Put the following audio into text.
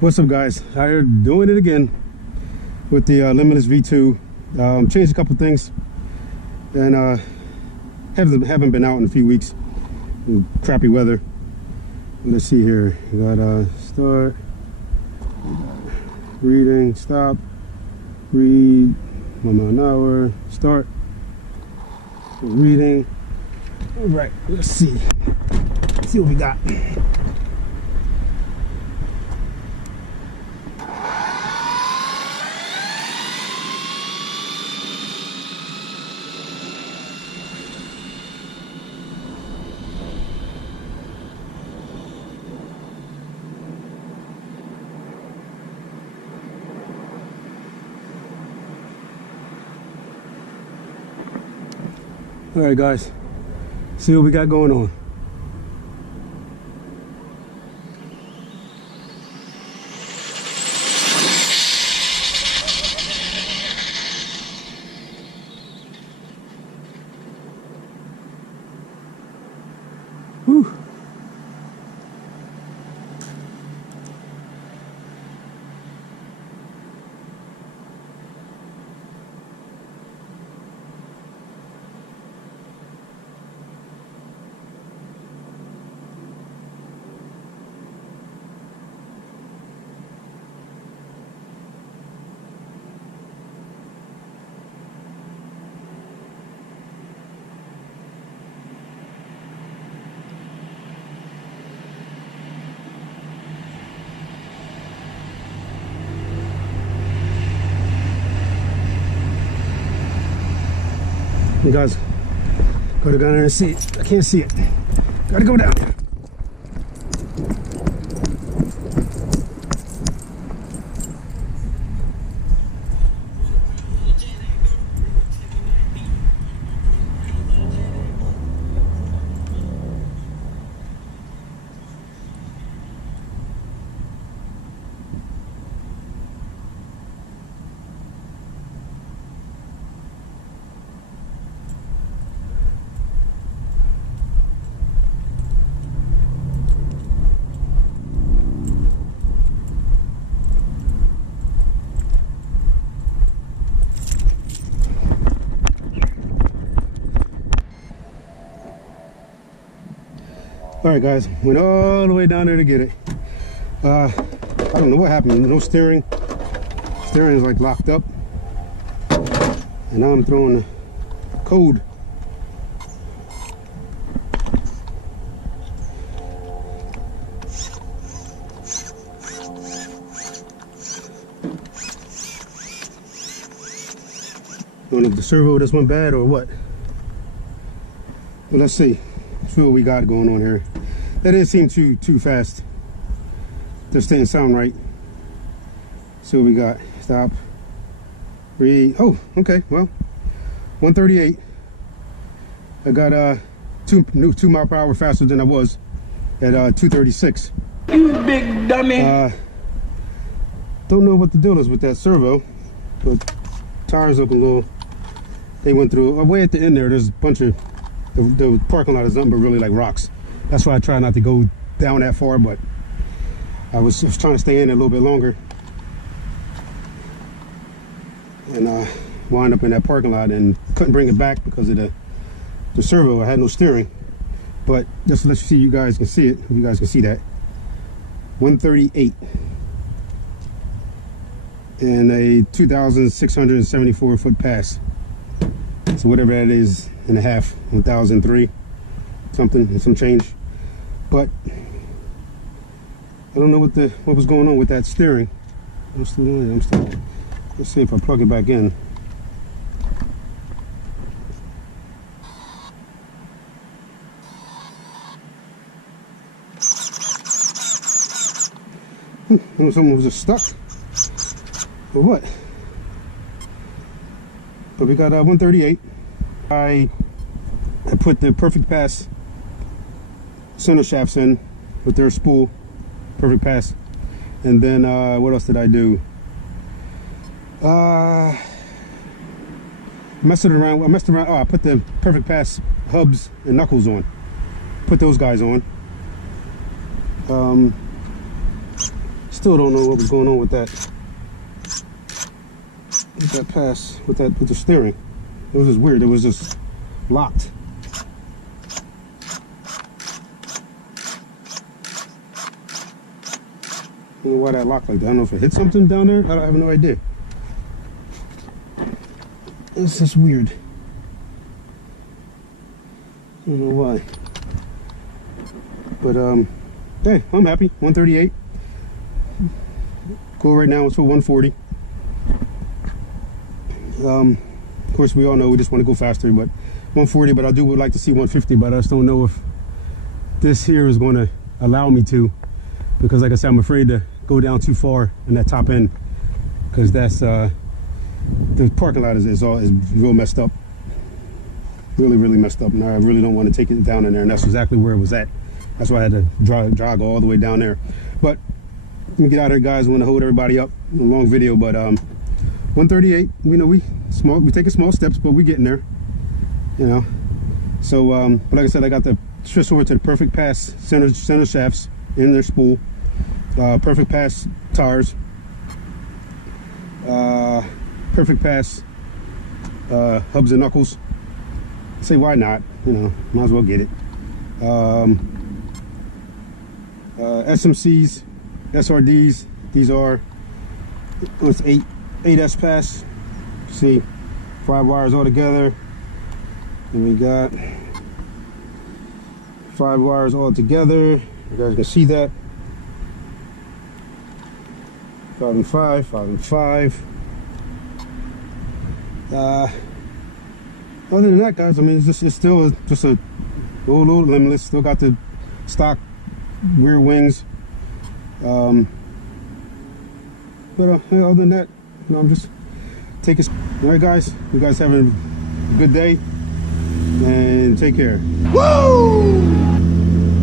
What's up, guys? I'm doing it again with the Limitless V2. Changed a couple things, and haven't been out in a few weeks. Crappy weather. Let's see here. We got start, reading, stop, read, 1 mile an hour, start, reading. All right, let's see. Let's see what we got. All right, guys, see what we got going on. Whew. You guys, gotta go down there and see it. I can't see it. Gotta go down there. All right, guys, went all the way down there to get it. I don't know what happened. No steering. Steering is like locked up. And now I'm throwing the code. I don't know if the servo just went bad or what. But let's see. See what we got going on here. That didn't seem too fast. Just didn't sound right. See what we got. Stop. Read. Oh, okay. Well, 138. I got 2 mile per hour faster than I was at 236. You big dummy. Don't know what the deal is with that servo, but tires look a little. They went through way at the end there. There's a bunch of the parking lot is nothing but really like rocks. That's why I try not to go down that far, but I was trying to stay in it a little bit longer, and wind up in that parking lot and couldn't bring it back because of the servo. I had no steering. But just to let you see, you guys can see it. You guys can see that 138 and a 2,674 foot pass. So whatever that is and a half, 1,003 something and some change. But I don't know what was going on with that steering. I'm still in it. Let's see if I plug it back in. Someone was just stuck or what? But we got 138. I put the perfect pass center shafts in with their spool, perfect pass, and then what else did I do? messed around. Oh, I put the perfect pass hubs and knuckles on. Put those guys on. Still don't know what was going on with that. With that pass, with the steering. It was just weird. It was just locked. I don't know why that locked like that. I don't know if it hit something down there. I have no idea. It's just weird. I don't know why. But hey, I'm happy. 138. Cool. Right now it's for 140. Of course, we all know we just want to go faster, but 140. But I would like to see 150. But I just don't know if this here is going to allow me to, because like I said, I'm afraid to go down too far in that top end, because that's the parking lot is real messed up. Really messed up, and I really don't want to take it down in there, and that's exactly where it was at. That's why I had to jog all the way down there. But let me get out of here, guys. I want to hold everybody up. A long video, but 138. You know, we taking small steps, but we getting there. You know. So, but like I said, I got the switch over to the perfect pass center shafts in their spool. Perfect pass tires. Perfect pass hubs and knuckles. Say why not? You know, might as well get it. SMCs, SRDs. These are it's 8S pass. See, 5 wires all together, and we got 5 wires all together. You guys can see that. 5 and 5, 5 and 5. Other than that, guys, I mean, it's still just a old Limitless. Still got the stock rear wings. But other than that, you know, I'm just taking. All right, guys, you guys having a good day, and take care. Woo!